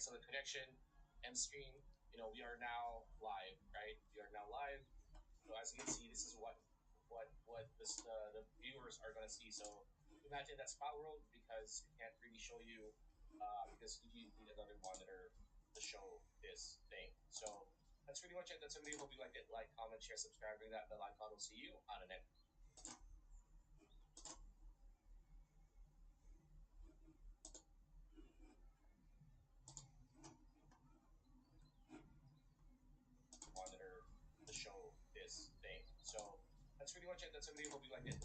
excellent connection, and stream. We are now live, right? We are now live. So as you can see, this is what the viewers are going to see. So imagine that spot world because it can't really show you because you need another monitor to show this thing. So that's pretty much it. That's a video. Hope you liked it. Like, comment, share, subscribe, ring that bell icon. We'll see you on the next monitor to show this thing. So that's pretty much it. That's a video. Hope you liked it.